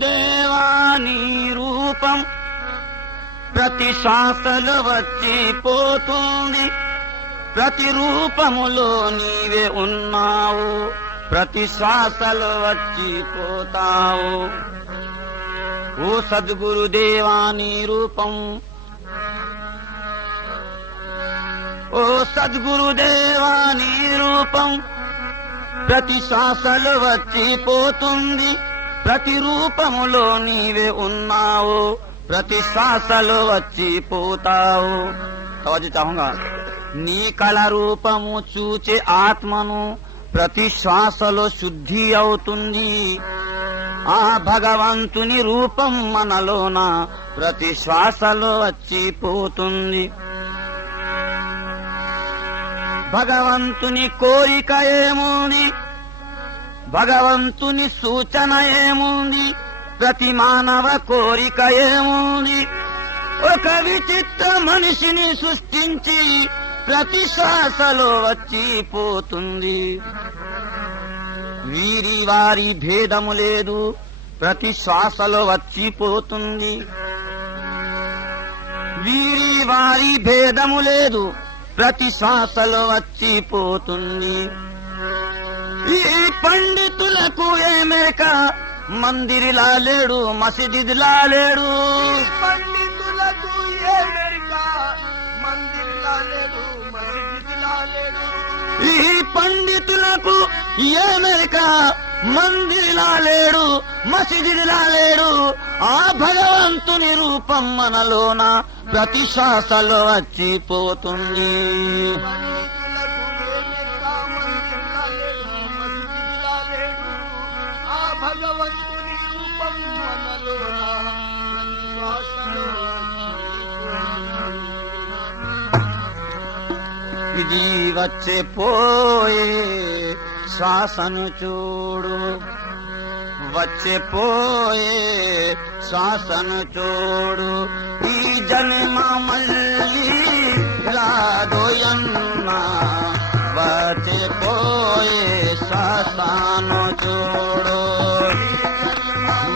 సద్గురుదేవా నీ రూపం ప్రతి శ్వాసలో వచ్చి పోతుంది. ప్రతి రూపములో నీవే ఉన్నావు, ప్రతి శ్వాసలో వచ్చి పోతావు. ఓ సద్గురుదేవా నీ రూపం, ఓ సద్గురుదేవా నీ రూపం ప్రతి శ్వాసలో వచ్చి పోతుంది. ప్రతి రూపములో నీవే ఉన్నావు, ప్రతి శ్వాసలో వచ్చి పోతావు. తవజు చాహుంగా నీ కళ రూపము చూచే ఆత్మను ప్రతి శ్వాసలో శుద్ధి అవుతుంది. ఆ భగవంతుని రూపం మనలోన ప్రతి శ్వాసలో వచ్చి పోతుంది. భగవంతుని కోరిక ఏముంది, భగవంతుని సూచన ఏముంది, ప్రతి మానవ కోరిక ఏముంది. ఒక విచిత్ర మనిషిని సృష్టించి ప్రతి శ్వాసలో వచ్చి పోతుంది. వీరి వారి భేదము లేదు, ప్రతి శ్వాసలో వచ్చి పోతుంది. వీరి వారి భేదము లేదు, ప్రతి శ్వాసలో వచ్చి పోతుంది. ఈ పండితులకు ఏమేక మందిరిలా లేడు, మసీదులా లేడు. పండితులకు ఏమేక మందిరిలా లేడు, మసీదులా లేడు. ఈ పండితులకు ఏమేక మందిరిలా లేడు, మసీదులా లేడు. ఆ భగవంతుని రూపం మనలోన ప్రతి శ్వాసలో వచ్చి పోతుంది. భగవంతుని రూపం మనలోన ఇది వచ్చే పోయే శ్వాసను చూడు, వచ్చే పోయే శ్వాసను చూడు. ఈ జన్మ మళ్ళీ రాదోయన్నా, వచ్చే పోయే శ్వాసను చూడు.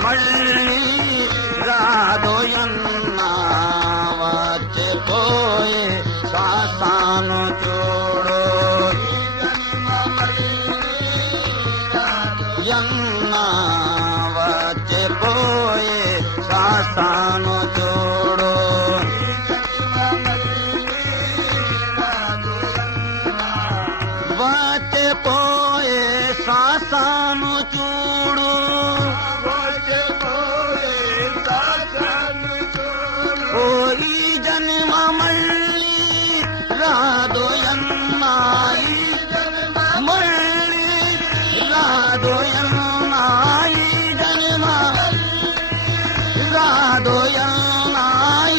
మళ్ళీ రాదోయన్నా, వచ్చే పోయే శ్వాసను చూడు. యన్నా వచ్చే పోయే శ్వాసను చూడు. వచ్చే పోయే శ్వాసను చూడు. ఓ ఈ జన్మ మళ్ళీ రాదోయన్నా, ఈ జన్మ మళ్ళీ రాదోయన్నా, ఈ జన్మ రాదోయన్నా,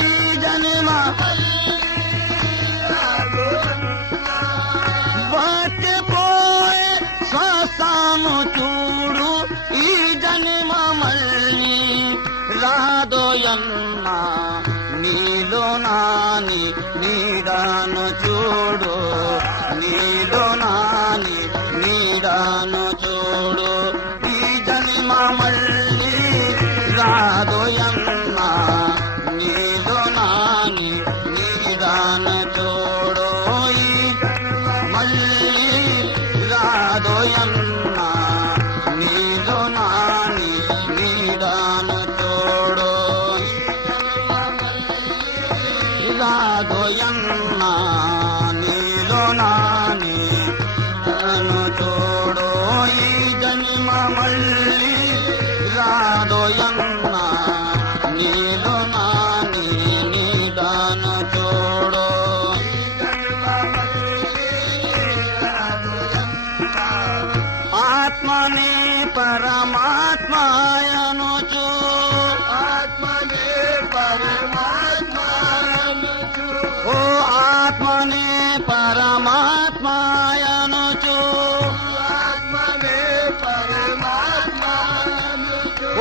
ఈ జన్మ వచ్చే పోయే శ్వాసను చూడు. ఈ జన్మ మళ్ళీ రాదోయన్నా, నీలో నాని నీడాను చూడు, నీలో నాని నీడాను చూడు. ఈ జన్మ మళ్ళీ రాదోయన్నా, నీలో నాని నీడాను చూడు. ఈ మళ్ళీ రాదోయన్నా, నీలో నాని నీడాను చూడు. రాదోయన్నా, నీలో నాని నన్ను చూడు. ఈ జన్మ మళ్ళీ రాదోయన్నా, నీలో నాని నీడాను చూడు. ఆత్మనే పరమాత్మాయను చూ, ఆత్మనే పరమాత్మను ఓ ఆత్మనే పరమాత్మాయను చూ. ఆత్మనే పరమాత్మను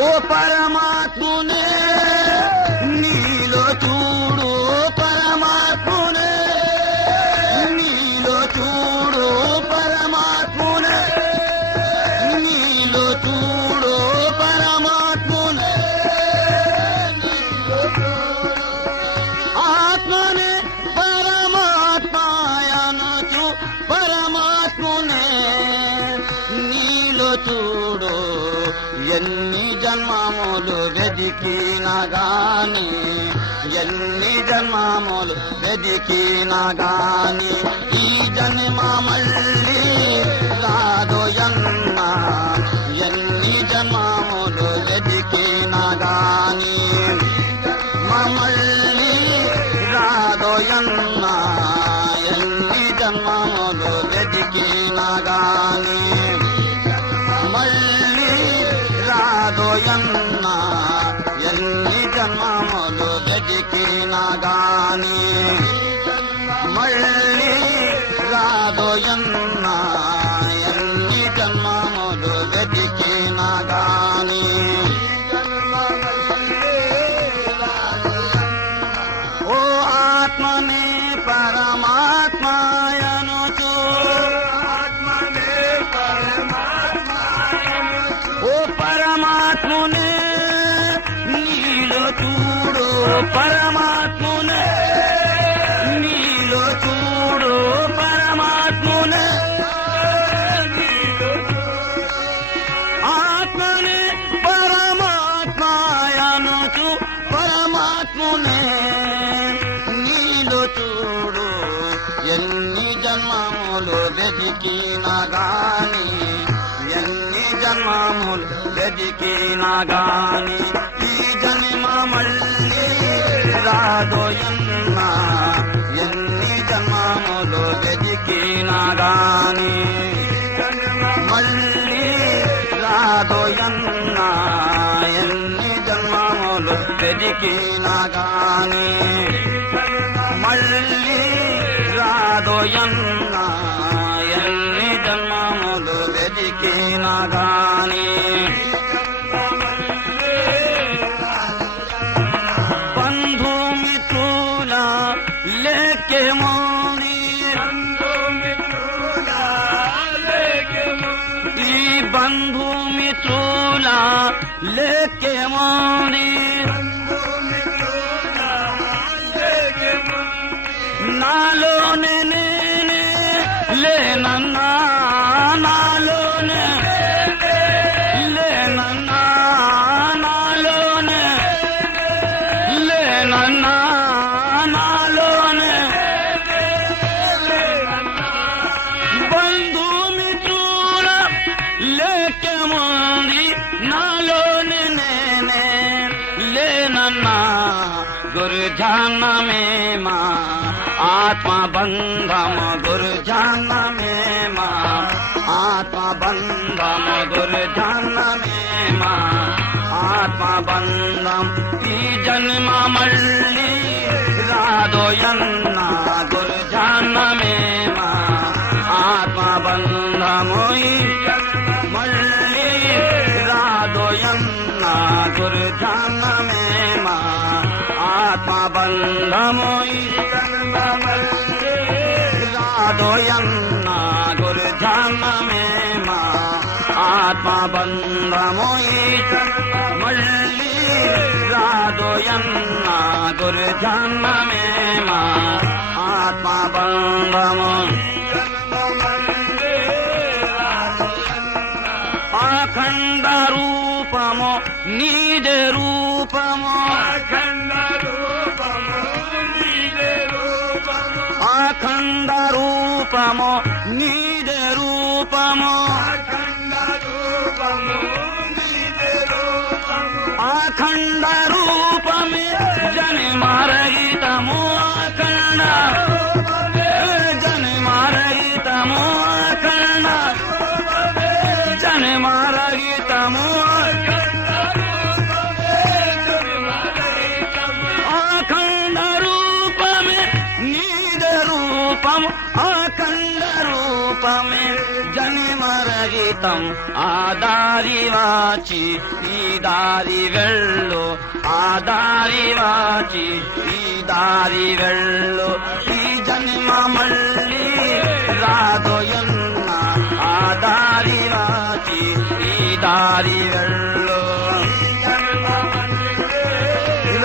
ఓ పరమాత్మునే నీలో చూడు, పరమాత్మునే నీలో చూడు, పరమాత్మునే నీలో చూడు, పరమాత్మునే ఎన్ని జన్మములు వెదికినా గాని ఎన్ని జన్మములు వెదికినా గాని ఈ జన్మ మళ్ళీ రాదోయన్నా ఎన్ని జన్మములు వెదికినా గాని మళ్ళీ రాదోయన్నా ఎన్ని జన్మములు వెదికినా గాని మళ్ళీ రాదోయన్నా ఎన్ని జన్మములు వెదికినా గాని మళ్ళీ రాదోయన్నా ఎన్ని జన్మములు వెదికినా గాని ఓ ఆత్మనే పరమాత్మయనుచు ఓ పరమాత్మునే నీలో చూడు పరమాత్మునే నీలో చూడు పరమాత్మునే ఆత్మనే పరమాత్మయనుచు పరమాత్మునే నీలో చూడు ఎన్ని జన్మములు వెదికినా గాని ఎన్ని జన్మములు వెదికినా గాని ఈ జన్మ మళ్ళీ రాదోయన్నా ఎన్ని జన్మములు వెదికినా గాని మళ్ళీ రాదోయన్నా ఎన్ని జన్మములు వెదికినా గాని మళ్ళీ రాదోయన్నా ఎన్ని జన్మములు వెదికినా గాని బంధుమిత్రుల లేకేమోని ఈ బంధుమిత్రుల లేకేమోని నాలోనే నేనే లేనన్నా నాలోనే లేనన్నా నాలోనే లేనన్నా నాలోనే బంధుమిత్రుల లేకేమోని నాలోనే నేనే లేనన్నా గురుజానమేమా ఆత్మబంధం గురుజానమేమా ఆత్మబంధం గురుజానమేమా ఆత్మబంధం ఈ జన్మ మళ్ళీ రాదోయన్నా గురుజానమేమా ఆత్మబంధము ఈ మళ్ళీ రాదోయన్నా గురుజానమేమా ఆత్మబంధము ఈ రాదోయన్నా గురుజానమేమా ఆత్మబంధము ఈ మళ్ళీ రాదోయన్నా గురుజానమేమా ఆత్మబంధము అఖండ రూపము నీదే రూపము అఖండ రూపము నీదే రూపము అఖండ రూపమే జన్మరహితము అఖండ జన్మరహితము అఖండ జన్మరహితము అఖండ రూపమే నీద రూపము అఖండ రూపమే జన్మరహితం ఆదారి వాచి ఈ దారి వెళ్ళు ఆదారి వాచి ఈ దారి వెళ్ళు ఈ జన్మ మళ్ళీ రాదోయన్న ఆదారి వాచి ఈ దారి వెళ్ళు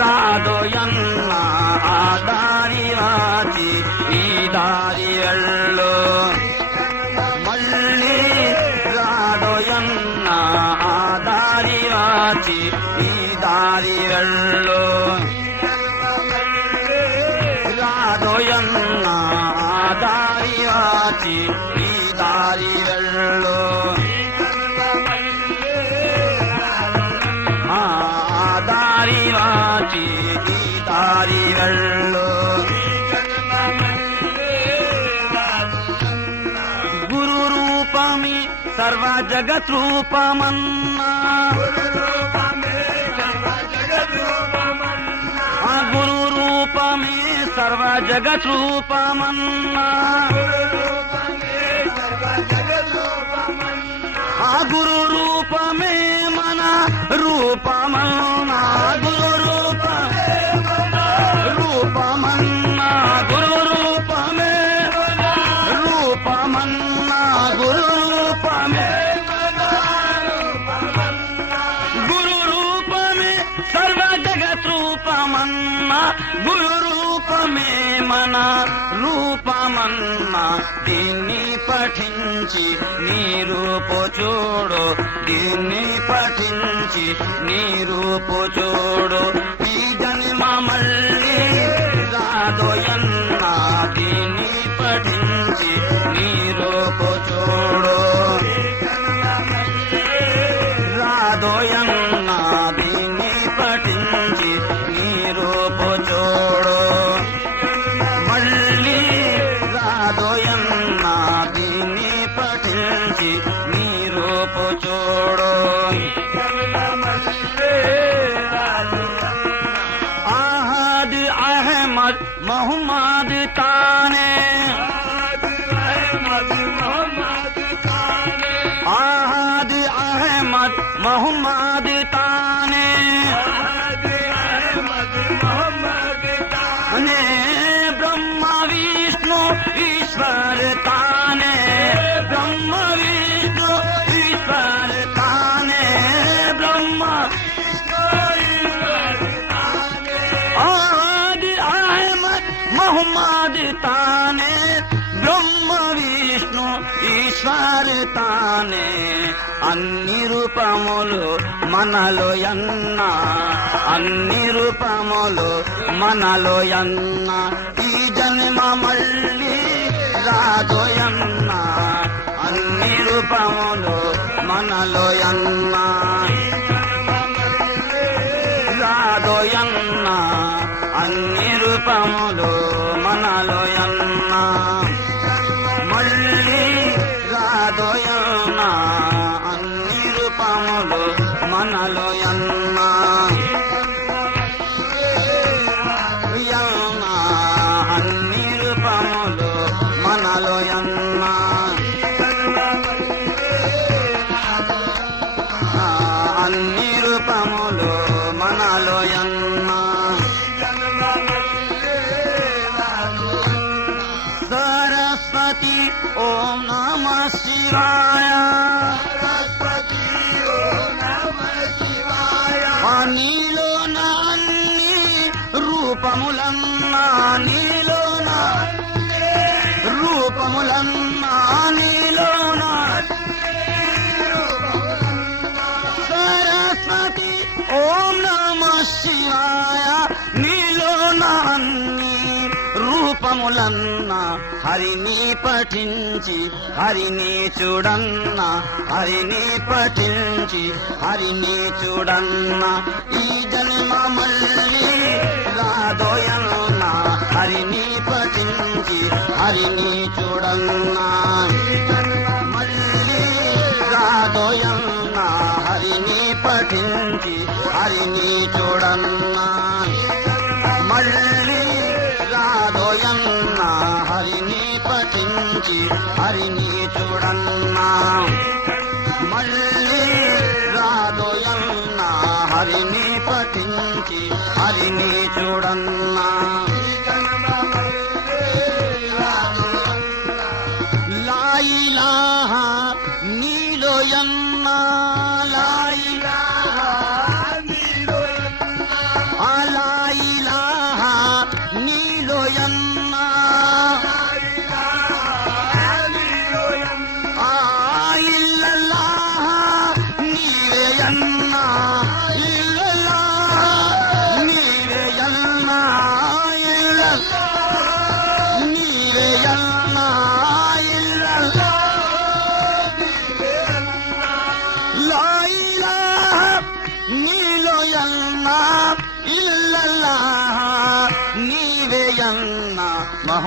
రాదోయన్న ఆదారి వాచి ఈ దారి వెళ్ళు మళ్ళీ రాదోయన్న ఆదారి వాచి ఈ దారి వెళ్ళు ఆ దారి వాచి ఈ దారి వెళ్ళు గురు రూపమి సర్వ జగత్ రూపమన్నా గురు రూపమే సర్వ జగత్ రూపమన్నా ఆ గురు రూపమే మన రూపమన్నా గురు రూపమన్నా గురు రూపమే రూపమన్నా గురు రూపమే గురు రూపమే సర్వ జగత్ రూపమన్నా గురు రూపమే మన రూపమన్నా దీన్ని పఠించి నీ రూపు చూడు దీన్ని పఠించి నీ రూపు చూడు ఈ జన్మ మళ్ళీ రాదోయన్నా దీన్ని పఠించి నీ రూపు చూడు రాదోయన్నా దీన్ని పఠించి నీ రూపు చూడు మళ్ళీ రాదోయన్నా దీన్ని పఠించి నీ రూపు చూడు ఆహాద్ అహ్మద్ మొహమ్మద్ తానే ఆహాద్ అహ్మద్ మొహమ్మద్ తానే ने ब्रह्मा विष्णु ईश्वर ताने ब्रह्मा विष्णु ईश्वर ताने ब्रह्मा आदि अहमद मोहम्मद ताने ब्रह्म विष्णु ఈశ్వర తానే అన్ని రూపములు మనలో యన్న అన్ని రూపములు మనలో యన్న ఈ జన్మ మళ్ళీ రాదోయన్న అన్ని రూపములు మనలో యన్న రాదోయన్న అన్ని రూపములు మనలో యన్న మళ్ళీ రాదోయన్న అన్ని రూపములు మనలో యన్న యన్న అన్ని రూపములు మనలో యన్న అన్ని రూపములు మనలో యన్న సరస్వతి ఓం నమః శివాయ నీలోన అన్ని రూపములన్నా నీలోన రూపములన్నా నీలోన సరస్వతి ఓం నమః శివాయ నీలోన అన్ని రూపములన్న హరిని పఠించి హరిని చూడన్న హరిని పఠించి హరిని చూడన్న ఈ జన్మ మళ్ళీ రాదోయన్న హరిని పఠించి హరిని చూడన్న మళ్ళీ రాదోయన్న హరిని పఠించి హరిని చూడన్న మళ్ళీ రాదోయన్న హరిని పఠించి హరిని చూడన్న మళ్ళీ రాదోయన్న హరిని పఠించి హరిని చూడన్న లా ఇలాహా నీలోయన్న లా ఇలాహా లా ఇలాహా నీలోయన్న ఇల్లల్లాహ్ నీవేయన్న ఇల్లల్లాహ్ నీవేయన్న నీవేయన్న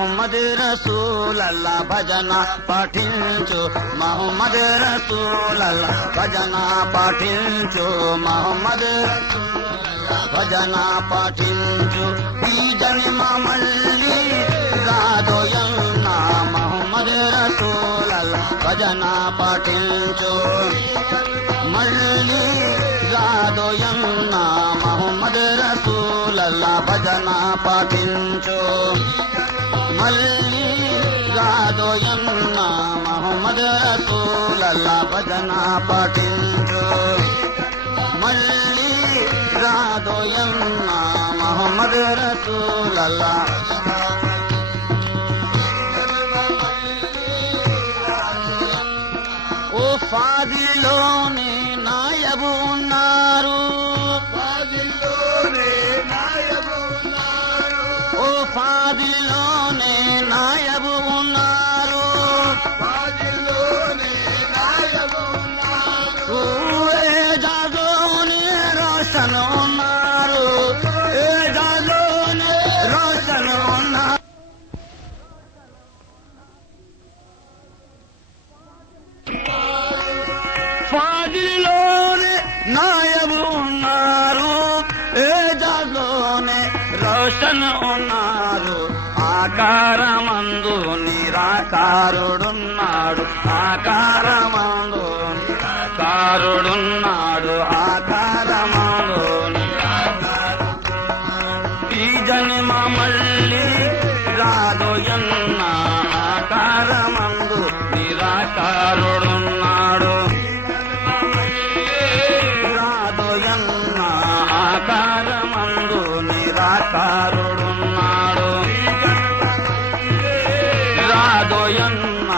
మహమ్మద్ రసూలల్లా భజన పఠించు మహమ్మద్ రసూలల్లా భజన పఠించు మహమ్మద్ భజన పఠించు ఈ జన్మ మళ్ళీ రాదోయన్న మహమ్మద్ రసూలల్లా భజన పఠించు మళ్ళీ రాదోయన్న మహమ్మద్ రసూలల్లా భజన పఠించు మళ్ళీ రాదోయన్న మహమ్మద్ రసూలల్లా భజన పఠించు మళ్ళీ రాదోయన్న మహమ్మద్ రసూలల్లా ఓ ఫాదిలోనే నాయబు ఉన్నారు ఓ ఫాదిలోనే నాయబు ఉన్నారు ఓ ఏజాదోనే రోషన్ ఉన్నారు ఏజాదోనే రోషన్ ఉన్నారు ఫాదిలోనే నాయబు ఉన్నారు ఏజాదోనే రోషన్ ఉన్నారు ఆకారమందు నిరాకారుడున్నాడు ఆకారమందు నిరాకారుడున్నాడు ఆకారమందు ఈ జన్మ మళ్ళీ రాదోయన్న ఆకారమందు నిరాకారుడున్నాడు రాదోయన్న ఆకారమందు నిరాకారుడున్నాడు రాదోయన్న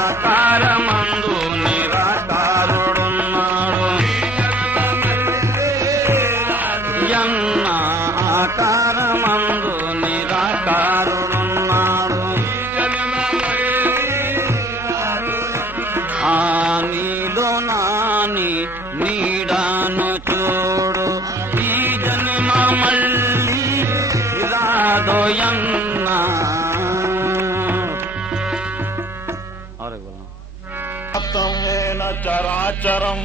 ఆకారమందు నిరాకారుడున్నాడు యన్న ఆకారమందు నిరాకారుడున్నాడు ఆ నీలో నాని నీడాను చూడు ఈ జన్మ మళ్ళీ రాదోయన్న సప్తమేన చరాచరం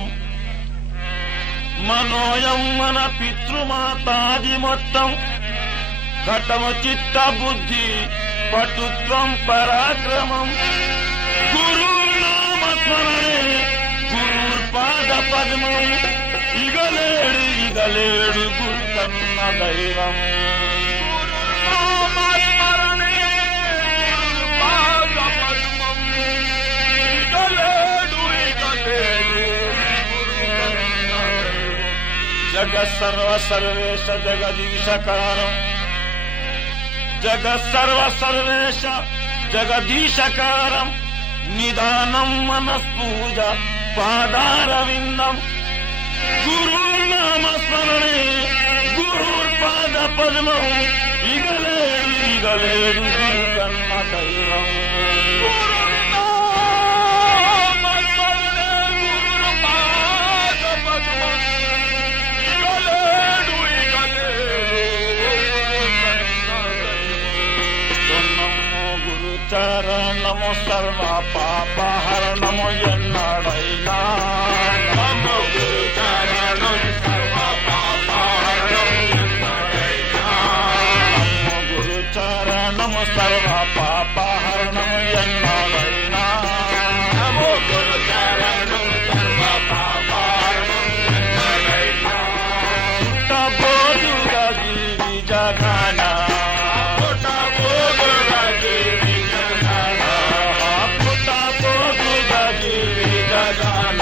మనోయం మన పితృమాతాది మొత్తం ఘటము చిత్త బుద్ధి పటుత్వం పరాక్రమం గురునామ స్మరణే గురుపాద పద్మం ఇగలేడు ఇగలేడు గురు కన్న దైవం జగత్ సర్వ సర్వేశ జగదీశకారం జగత్ సర్వ సర్వేశ జగదీశకారం నిదానం మనస్పూజ పాదారవిందం గురునామ స్మరణే గురుపాద పద్మం ఇగలేడు ఇగలేడు గురు కన్న దైవం చరణము సర్వ పాపహరణము ఎన్నడైనా నమో గురు చరణం సర్వ పాపహరణం ఎన్నడైనా నమో గురు చరణము సర్వ పాపహరణం ఎన్నడైనా నమో గురు చరణం సర్వ పాపహరణం ఎన్నడైనా పుట్టబోదుగా జీవి జగన జగన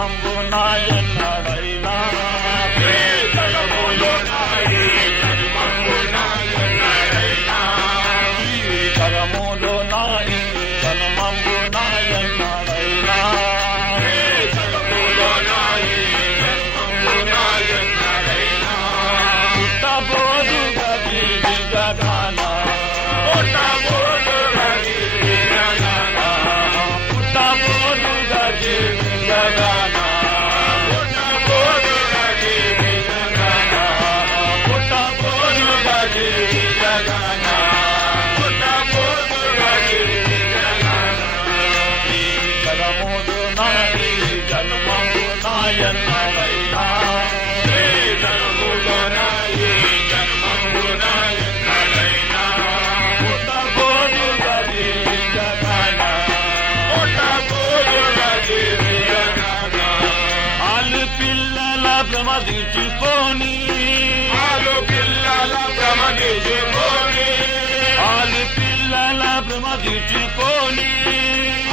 జన్మంబున ఎన్నడైనా ఈ జగములో ఈ జన్మంబున ఎన్నడైనా ఈ జగములో ఈ జన్మంబున ఎన్నడైనా ఈ జగములో ఈ జన్మంబున ఎన్నడైనా పుట్టబోదు గది జగన పుట్టబోదు గది జగన పుట్టబోదు గది జగన పుట్టబోదు గది జగన పుట్టబోదు గది జగన పుట్టబోదు గది జగన ఈ జగములు నాయి జన్మము నాయన్నడైనా ఈ జగములు నాయి జన్మము నాయన్నడైనా పుట్టబోదు గది జగన పుట్టబోదు గది జగన ఆలు పిల్లల ప్రమదించుకొని ఆలు పిల్లల ప్రమదించుకొని ఆలు పిల్లల ప్రమదించుకొని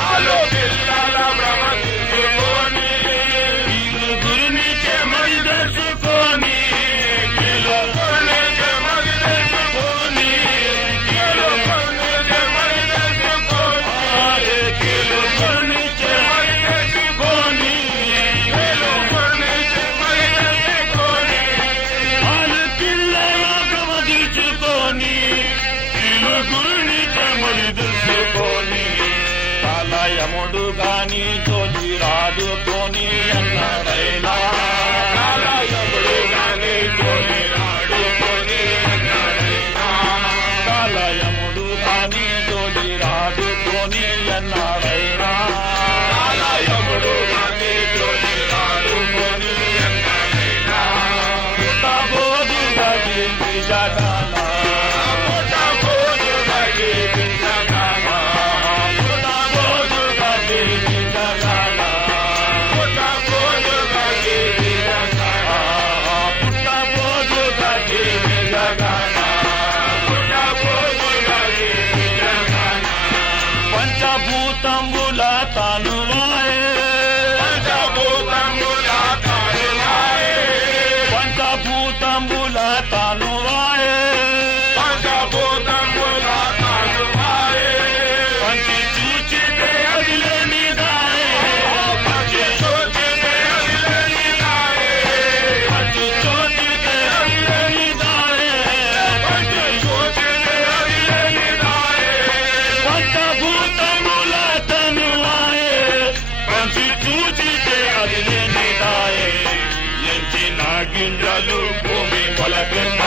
ఆలు పిల్లల ప్రమదించుకొని వీళ్ళు గురిని చెమడి తెచ్చుకొని వీళ్ళు గురిని చెమడి తెచ్చుకొని వీళ్ళు గురిని చెమడి తెచ్చుకొని వీళ్ళు గురిని చెమడి తెచ్చుకొని వీళ్ళు గురిని చెమడి తెచ్చుకొని ఆలు పిల్లల ప్రమదించుకొని వీళ్ళు గురిని చెమడి తెచ్చుకొని కాలయముడు గాని తోచి రాడుకొని అన్నాడైనా కాలయముడు గాని తోచి రాడుకొని అన్నాడైనా కాలయముడు గాని తోచి రాడుకొని అన్నాడైనా కాలయముడు గాని తోచి రాడుకొని అన్నాడైనా పుట్టబోదు గది జగన పుట్టబోదు గది జగన పుట్టబోదు గది జగన పుట్టబోదు గది జగన పుట్టబోదు గది జగన పుట్టబోదు గది జగన పంచభూతంబుల తనువాయే పంచభూతంబుల తనువాయే పంచభూతంబుల తనువాయే పంచభూతంబుల తనువాయే పంచి చూచితే అదిలేని దాయే పంచి చూచితే అదిలేని దాయే పంచి చూచితే అదిలేని దాయే పంచి చూచితే అదిలేని దాయే పంచభూతముల తనువాయే పంచి చూచితే అదిలేని దాయే ఎంచిన గింజలు భూమి మొలకెన్న